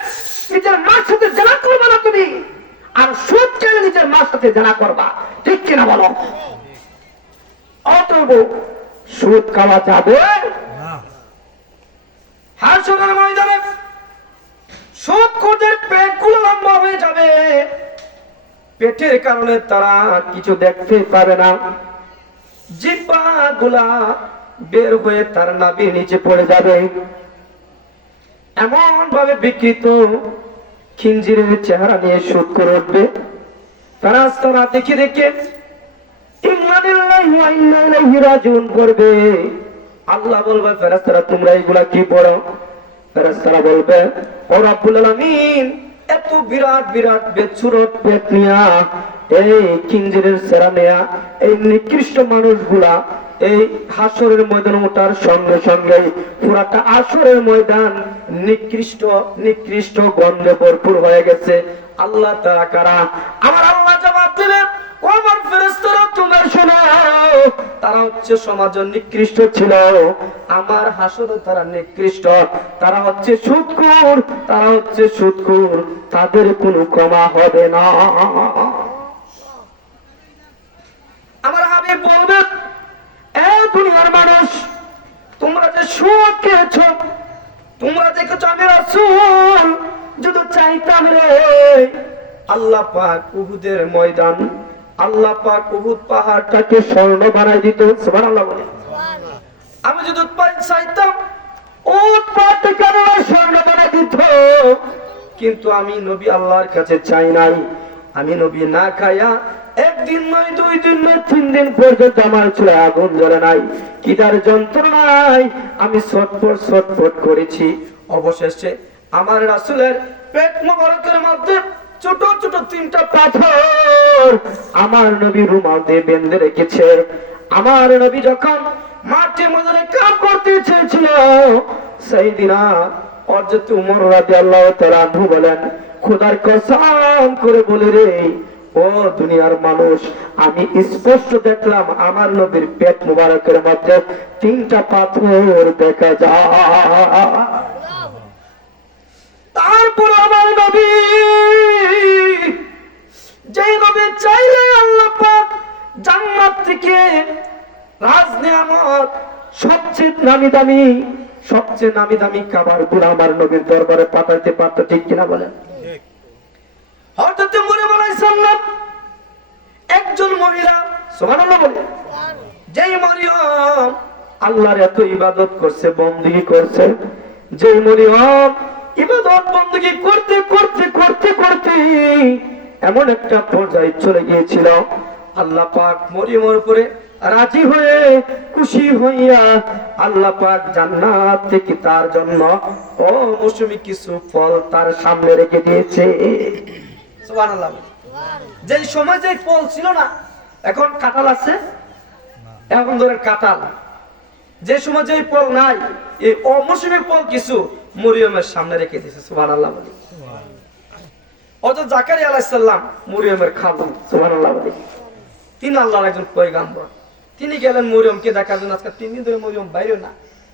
নিজের মার সাথে জেনা করবে না তুমি, আর সুদ খাইলে নিজের মার সাথে জেনা করবা, ঠিক কিনা বলো? অতএব সুদ খাওয়া যাবে না। হাসরের ময়দানে সুদখোরদের পেটগুলো লম্বা হয়ে যাবে, পেটের কারণে তারা কিছু দেখতে পাবে না, জিহ্বা গুলা বের হয়ে তার নাভির নিচে পড়ে যাবে, এমন ভাবে বিকৃত খিঞ্জিরের চেহারা নিয়ে সুদ করে উঠবে। তারা দেখে দেখে ইন্না লিল্লাহি ওয়া ইন্না ইলাইহি রাজিউন পড়বে। আল্লাহ বলবে ফেরেশতারা তোমরা এগুলা কি পড়ো? ফেরেশতারা বলবে ও রব্বুল আলামিন এত বিরাট বিরাট বেচুরত পেট নিয়া এই কিঞ্জিরের সেরা নেয়া এই নিকৃষ্ট মানুষগুলা এই হাসরের ময়দানে ওঠার সঙ্গে সঙ্গে পুরাটা আসরের ময়দান নিকৃষ্ট নিকৃষ্ট গন্ধে ভরপুর হয়ে গেছে। আল্লাহ তাআলা কারা? আমার আল্লাহ জবাব দিলেন ও আমার ফেরেশতারা তোমরা শোনো, তারা হচ্ছে সমাজের নিকৃষ্ট ছিল, আমার হাসরে তারা নিকৃষ্ট, তারা হচ্ছে সুদখোর, তারা হচ্ছে সুদখোর, তাদের কোনো ক্ষমা হবে না। আমার হাবিব বলবেন এ দুনিয়ার মানুষ তোমরা যে সুদ খেয়েছো, তোমরা দেখেছো আমি রাসূল যদি চাইতাম রে আল্লাহ পাক উহুদের ময়দান, আল্লাহ পাক উহুদ পাহাড়টাকে স্বর্ণ বানাই দিত। সুবহানাল্লাহ বলে আমি যদি চাইতাম উহুদ পাহাড়টাকে আল্লাহ স্বর্ণ বানাই দিত, কিন্তু আমি নবী আল্লাহর কাছে চাই নাই। আমি নবী না খায়া একদিন নয়, 2 দিন নয়, 3 দিন পর্যন্ত আমার চুলায় আগুন জ্বলে নাই, কিদার যন্ত্রণায় আমি ছটফট ছটফট করেছি। অবশেষে আমার রাসূলের পেট মোবারকের মধ্যে ছোট ছোট 3টা পাথর আমার নবী রুমাল দিয়ে বেঁধে রেখেছে। আমার নবী যখন মাঠে ময়দানে কাজ করতে চেয়েছিল, সেই দিন হযরত ওমর রাদিয়াল্লাহু তাআলা আনহু বলেন খোদার কসম করে বলে রে ও দুনিয়ার মানুষ, আমি স্পষ্ট দেখলাম আমার নবীর পেট মোবারকের মধ্যে 3টা পাথর দেখা যায়। তারপর আমার নবী, যে নবী চাইলে আল্লাহ পাক জান্নাত থেকে রাজনিয়ামত সবচেয়ে নামি দামি খাবার গুলো আমার নবীর দরবারে পাঠাইতে পারত, ঠিক কিনা বলেন? হযরত মরিয়ম আলাইহিস সালাম একজন মহিলা, সুবহানাল্লাহ বলে, যেই মরিয়ম আল্লাহর এত ইবাদত করছে, বندگی করছে, যেই মরিয়ম ইবাদত বندگی করতে করতে করতে করতে এমন একটা পর্যায়ে চলে গিয়েছিল, আল্লাহ পাক মরিয়মের উপরে রাজি হয়ে খুশি হইয়া আল্লাহ পাক জান্নাত থেকে তার জন্য মৌসুমী কিছু ফল তার সামনে রেখে দিয়েছে। সুবহানাল্লাহ। যেই সময় যে ফল ছিল না, এখন কাঁঠাল আছে, এখন ধরেন কাঁঠাল, যে সময় যে ফল নাই, এই অমৌসুমী ফল কিছু মরিয়মের সামনে রেখে দিয়েছে। সুবহানাল্লাহ বলি। হযরত জাকারিয়া আলাইহিস সালাম মরিয়মের খালু, সুবহানাল্লাহ বলি, তিনি আল্লাহর একজন পয়গাম্বর। তিনি গেলেন মরিয়মকে দেখার জন্য। আজকে 3 দিন ধরে মরিয়ম বাইরে না,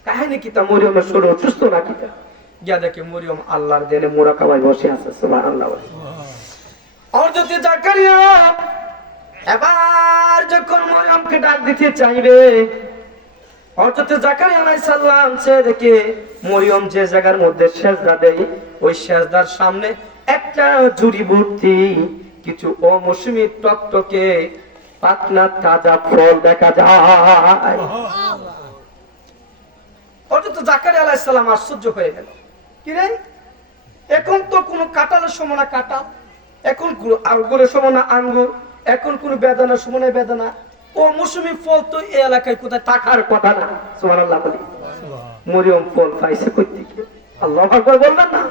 কাহিনী কি তা মরিয়মের শরীর অসুস্থ নাকি? গিয়া দেখে মরিয়ম আল্লাহর দেনে মুরাকাবায় বসে আছে। সুবহানাল্লাহ। হযরত জাকারিয়া এবার যখন মরিয়মকে ডাক দিতে চাইবে, হযরত জাকারিয়া আলাইহিস সালাম সে দেখে মরিয়ম যে জায়গার মধ্যে সিজদা দেয়, ওই সিজদার সামনে একটা ঝুড়ি ভর্তি কিছু অমৌসুমী টকটকে পাতলা তাজা ফল দেখা যায়। হযরত জাকারিয়া আলাইহিস সালাম আশ্চর্য হয়ে গেল, কি রে, এখন তো কোনো কাঁঠালের সময় না কাঁঠাল, এখন আঙ্গুরের সময় না আঙ্গুর, এখন কোন বেদানার সময় না বেদানা, ও মৌসুমী ফল তো এই এলাকায় কোথায় থাকার কথা না। সুবহানাল্লাহ বলি। মরিয়ম ফল পাইছে কই থেকে? আল্লাহু আকবার বলবেন না?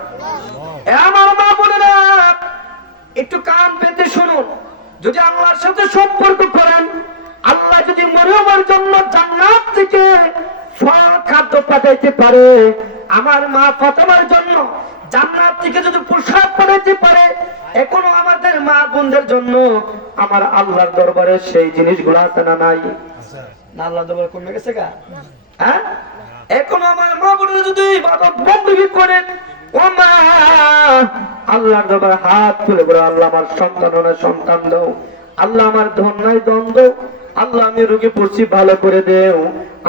এ আমার মা বোনেরা, একটু কান পেতে শুনুন। যদি আল্লাহর সাথে সম্পর্ক করেন, আল্লাহ যদি মরিয়মের জন্য জান্নাত থেকে ফল খাদ্য পাঠাইতে পারে, আমার মা ফাতেমার জন্য জান্নাত থেকে যদি প্রসাদ পাঠাইতে পারে, এখনো আমাদের মা বোনদের জন্য আমার আল্লাহর দরবারে সেই জিনিসগুলো আছে না নাই? না, আল্লাহর দরবারে কমে গেছে গা? হ্যাঁ, এখনো আমার মা বোনেরা যদি ইবাদত বندگی করেন, ও মা আল্লাহর দরবারে হাত তুলে বলে আল্লাহ আমার সন্তান দাও, আল্লাহ আমার ধন নাই ধন দাও, আল্লাহ আমি রোগে পড়ছি ভালো করে দেও।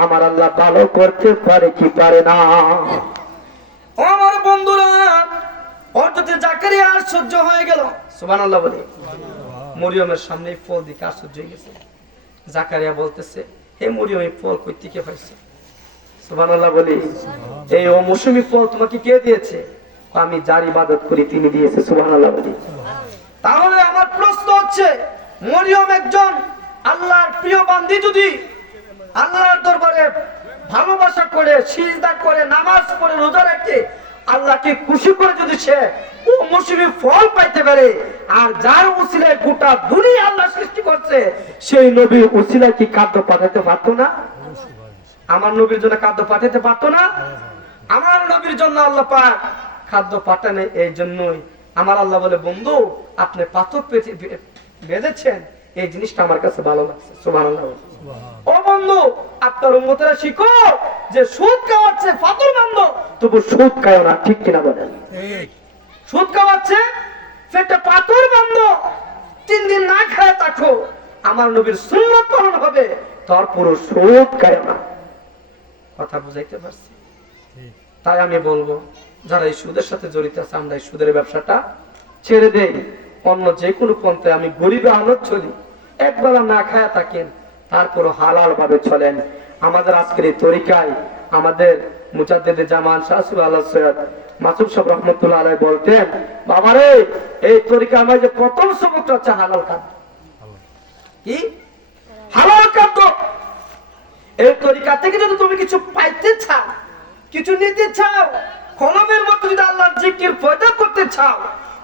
আমার আল্লাহ ভালো করতে পারে কি পারে না? আমার বন্ধুরা, হযরত জাকারিয়া আশ্চর্য হয়ে গেল। সুবহানাল্লাহ বলে। মরিয়মের সামনে ফল দেখে আশ্চর্য হয়ে গেছে। জাকারিয়া বলতেছে, হে মরিয়ম এই ফল কই থেকে পাইছো? সুবহানাল্লাহ বলে। এই অমৌসুমী ফল তোমাকে কে দিয়েছে? আমি যার ইবাদত করি তিনি দিয়েছে। সুবহানাল্লাহ বলে। তাহলে আমার প্রশ্ন হচ্ছে, মরিয়ম একজন আল্লাহর প্রিয় বান্দী যদি আল্লাহর দরবারে ভালোবাসা করে, সিজদা করে, নামাজ পড়ে, রোজা রাখে, আল্লাহকে খুশি করে যদি সে ও মৌসুমী ফল পাইতে পারে, আর যার উসিলায় গোটা দুনিয়া আল্লাহ সৃষ্টি করছে, সেই নবীর উসিলায় কি খাদ্য পাঠাতে পারতো না? আমার নবীর জন্য খাদ্য পাঠাতে পারতো না? আমার নবীর জন্য আল্লাহ পাক খাদ্য পাঠানে। এই জন্যই আমার আল্লাহ বলে, বন্ধু আপনি পাথর বেঁধেছেন, এই জিনিসটা আমার কাছে ভালো লাগছে। সুবহানাল্লাহ। ও বন্ধু, আপনার উম্মতেরা শিখো যে সুদ খাওয়াচ্ছে পাথর বান্ধ, তবু সুদ খায় না, ঠিক কিনা বলেন? সুদ খাওয়াচ্ছে পেটে পাথর বান্ধ, 3 দিন না খায় থাকো, আমার নবীর সুন্নাত পালন হবে, তারপরও সুদ খায় না। কথা বুঝাইতে পারছি? তাই আমি বলবো, যারা এই সুদের সাথে জড়িত আছে, আমরা এই সুদের ব্যবসাটা ছেড়ে দেই। অন্য যে কোনো পন্থে, আমি গরিবে হালত চলি, একবেলা না খায়া থাকেন, তারপরও হালাল ভাবে চলেন। আমাদের আজকের এই তরিকায় আমাদের মুজাদ্দিদে জামান শাহ আল্লাহ সৈয়দ মাসুদ সাহেব রহমতুল্লাহ আলাইহি বলতেন, বাবারে এই তরিকা আমার যে প্রথম সবকটা হচ্ছে হালাল খাদ্য। কি হালাল খাদ্য? এই তরিকা থেকে যদি তুমি কিছু পাইতে চাও, কিছু নিতে চাও, কলমের মতো যদি আল্লাহর জিকির পয়দা করতে চাও,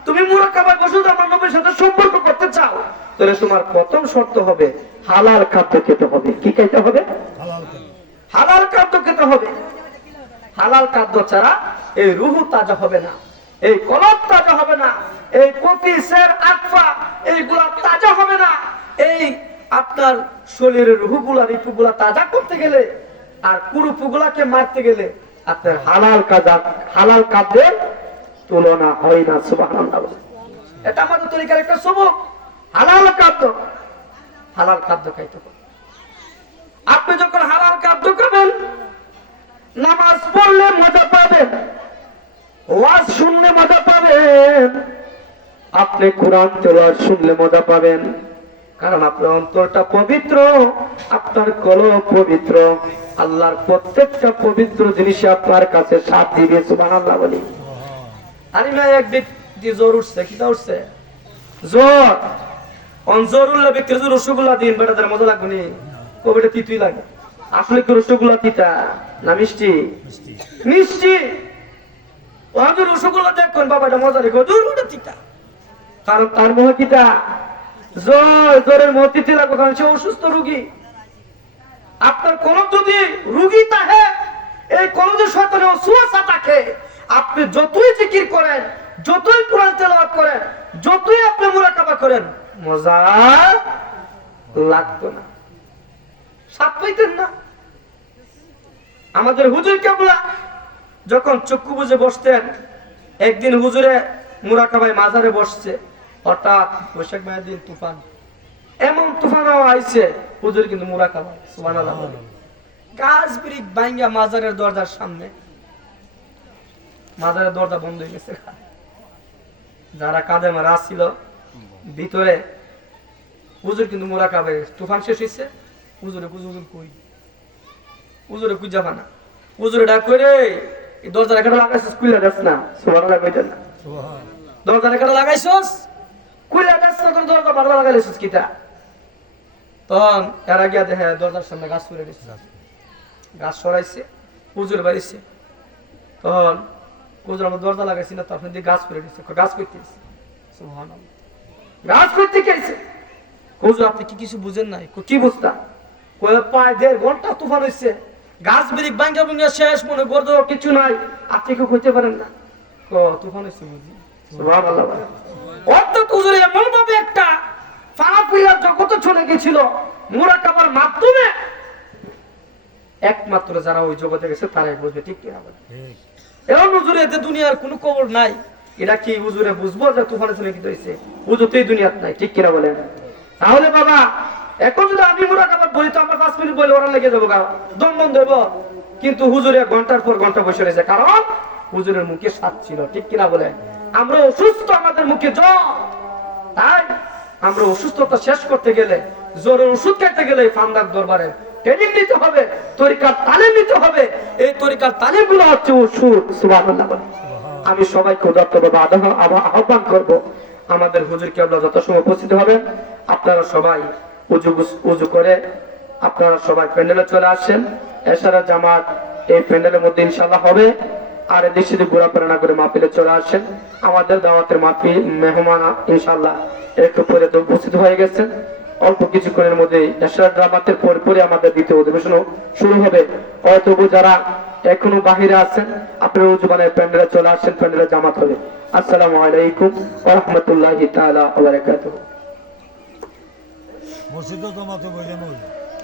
তুমি মুরাকাবায় বসে আমার নবীর সাথে সম্পর্ক করতে চাও, তাহলে তোমার প্রথম শর্ত হবে হালাল খাদ্য খেতে হবে। কি খেতে হবে? হালাল খাদ্য খেতে হবে। হালাল খাদ্য ছাড়া এই রুহু তাজা হবে না, এই কলব তাজা হবে না, এই কফি সের আকফা এইগুলা তাজা হবে না। এই আপনার শরীরের রুহুগুলা রিপুগুলা তাজা করতে গেলে আর কুরুপুগুলাকে মারতে গেলে আপনার হালাল খাদ্যের তুলনা হয় না। সুবহানাল্লাহ। এটা আমাদের তরিকার একটা সবক। হালাল খাদ্য, হালাল খাদ্য খাইতে হবে। আপনি যখন হালাল খাদ্য খাবেন, নামাজ পড়লে মজা পাবেন, ওয়াজ শুনলে মজা পাবেন, আপনি কোরআন তেলাওয়াত শুনলে মজা পাবেন, কারণ আপনার অন্তরটা পবিত্র, আপনার কলব পবিত্র। আল্লাহর প্রত্যেকটা পবিত্র জিনিস আপনার কাছে সাথ দিবে। সুবহানাল্লাহ বলি। আরে ভাই, এক ব্যক্তি জ্বর উঠছে, কিটা উঠছে? জ্বর। জ্বর উঠলে ব্যক্তির যে রসগোল্লা দিন, বেটাদের মজা লাগবে নি? কবিটা তিতুই লাগে। আসলে কি রসগোল্লা তিতা না মিষ্টি? মিষ্টি। ওদের রসগোল্লা দেখবেন, বাবাটা মজা রেখো, দূর ওটা তিতা। কারণ তার মহে কিটা জ্বরের মহে তিতি লাগবে, কারণ সে অসুস্থ রোগী। আপনার কলব যদি রোগী থাকে, এই কলবের শয়তানের ওয়াসওয়াসা থাকে, আপনি যতই জিকির করেন, যতই কোরআন তেলাওয়াত করেন, যতই আপনি মুরাকাবা করেন, মজা লাগতো না, স্বাদ পাইতেন না। আমাদের হুজুর কেবলা যখন চক্ষু বুঝে বসতেন, একদিন হুজুরে মুরাকাবায় মাজারে বসছে, হঠাৎ বৈশাখ মাসের দিন তুফান, এমন তুফান আইছে, হুজুর কিন্তু মুরাকাবা। সুবহানাল্লাহ। গাছ ব্রিক ভাঙ্গা মাজারের দরজার সামনে, মাজারের দরজা বন্ধ হয়ে গেছে। যারা কাঁধে মারা ছিল ভিতরে, হুজুর কিন্তু মুরাকাবায়। তুফান শেষ হয়েছে, হুজুরে কই, হুজুরে কুই যাবা না, হুজুরে ডাক করে, এই দরজা রেখাটা লাগাইছিস, কুইলা যাস না। সুবহানাল্লাহ কইতেন না। দরজা রেখাটা লাগাইছস, কুইলা যাস না, তোর দরজা ভালো লাগাইছিস কিটা? তখন এরা গিয়া দেখে দরজার সামনে গাছ পড়ে গেছে, গাছ সরাইছে, হুজুর বাড়িছে। তখন হুজুর, আমরা দরজা লাগাইছি না, তখন দিয়ে গাছ পড়ে গেছে। গাছ করতে সুবহানাল্লাহ, গাছ করতে গেছে। হুজুর, আপনি কি কিছু বুঝেন নাই? কি বুঝতা? প্রায় 1.5 ঘন্টা তুফান হয়েছে, গাছ ব্রিক ভাঙ্গা ভাঙ্গা শেষ, মনে গর্দ কিছু নাই, আপনি কেউ কইতে পারেন না। তুফান হয়েছে বুঝি। সুবহানাল্লাহ। অর্থাৎ হুজুর এমন ভাবে একটা ফাঁপিয়া জগতে চলে গেছিল মুরাকাবার মাধ্যমে, একমাত্র যারা ওই জগতে গেছে তারাই বুঝবে। ঠিক কিনা বলে? এমন হুজুর, এতে দুনিয়ার কোনো খবর নাই, এটা কি হুজুরে বুঝবো যে তুফানে চলে কি হয়েছে? হুজুর তো এই দুনিয়াত নাই। ঠিক কিনা বলেন? তাহলে বাবা, এখন যদি আমি মুরাকাবার বলি তো আমরা 5 মিনিট বলে ওরা লেগে যাবো, দম বন্ধ দেবো। কিন্তু হুজুরে ঘন্টার পর ঘন্টা বসে রয়েছে, কারণ হুজুরের মুখে স্বাদ ছিল। ঠিক কিনা বলে? আমরা অসুস্থ, আমাদের মুখে জ্বর, তাই আমরা অসুস্থতা শেষ করতে গেলে, জ্বরের ওষুধ খেতে গেলে ফান্দার দরবারে ট্রেনিং নিতে হবে, তরিকার তালিম নিতে হবে। এই তরিকার তালিম গুলো হচ্ছে ওষুধ। সুবহানাল্লাহ। আমি সবাইকে উদাত্তভাবে আহ্বান করব, আমাদের হুজুর কেবলা যত সময় উপস্থিত হবেন, আপনারা সবাই উজু করে আপনারা সবাই প্যান্ডেলে চলে আসেন। এছাড়া জামাত এই প্যান্ডেলের মধ্যে ইনশাল্লাহ হবে। আর এদিক সেদিক ঘোরাফেরা না করে মাহফিলে চলে আসেন। আমাদের দাওয়াতের মাহফিল মেহমান ইনশাল্লাহ একটু পরে তো উপস্থিত হয়ে গেছেন। অল্প কিছুক্ষণের মধ্যে এশার জামাতের পরে আমাদের দ্বিতীয় অধিবেশন শুরু হবে। হয়তো যারা এখনো বাহিরে আছেন আপনারা উজুবানের প্যান্ডেলে চলে আসেন, প্যান্ডেলে জামাত হবে। আসসালামু আলাইকুম ওয়া রাহমাতুল্লাহি তাআলা ওয়া বারাকাতুহু। মসজিদও জমাতে বোঝানো